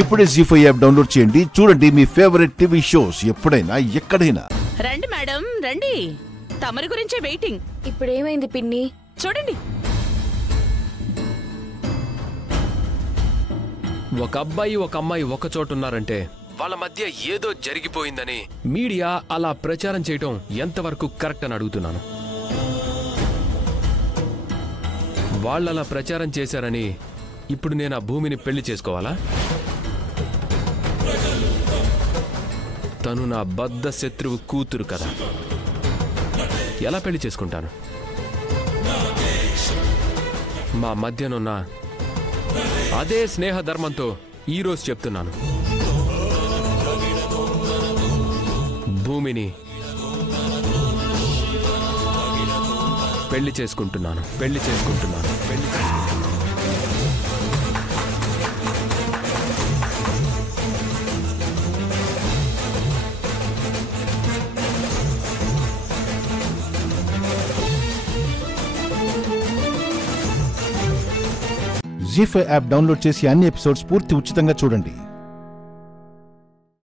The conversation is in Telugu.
ఇప్పుడే జీ5 యాప్ డౌన్లోడ్ చేయండి. చూడండి మీ ఫేవరెట్ టీవీ షోస్ ఎప్పుడైనా ఎక్కడైనా. రండి మేడం రండి, తమరి గురించే వెయిటింగ్. ఇప్పుడు ఏమైంది పిన్ని? చూడండి, ఒక అబ్బాయి ఒక అమ్మాయి ఒక చోట ఉన్నారంటే వాళ్ళ మధ్య ఏదో జరిగిపోయిందని మీడియా అలా ప్రచారం చేయటం ఎంతవరకు కరెక్ట్ అని అడుగుతున్నాను. వాళ్ళలా ప్రచారం చేశారని ఇప్పుడు నేను ఆ భూమిని పెళ్లి చేసుకోవాలా? తను నా బద్ధ శత్రువు కూతురు కదా, ఎలా పెళ్లి చేసుకుంటాను? మా మధ్యనున్న అదే స్నేహ ధర్మంతో ఈరోజు చెప్తున్నాను, భూమిని పెళ్లి చేసుకుంటున్నాను. జీ5 యాప్ డౌన్లోడ్ చేసి అన్ని ఎపిసోడ్స్ పూర్తి ఉచితంగా చూడండి.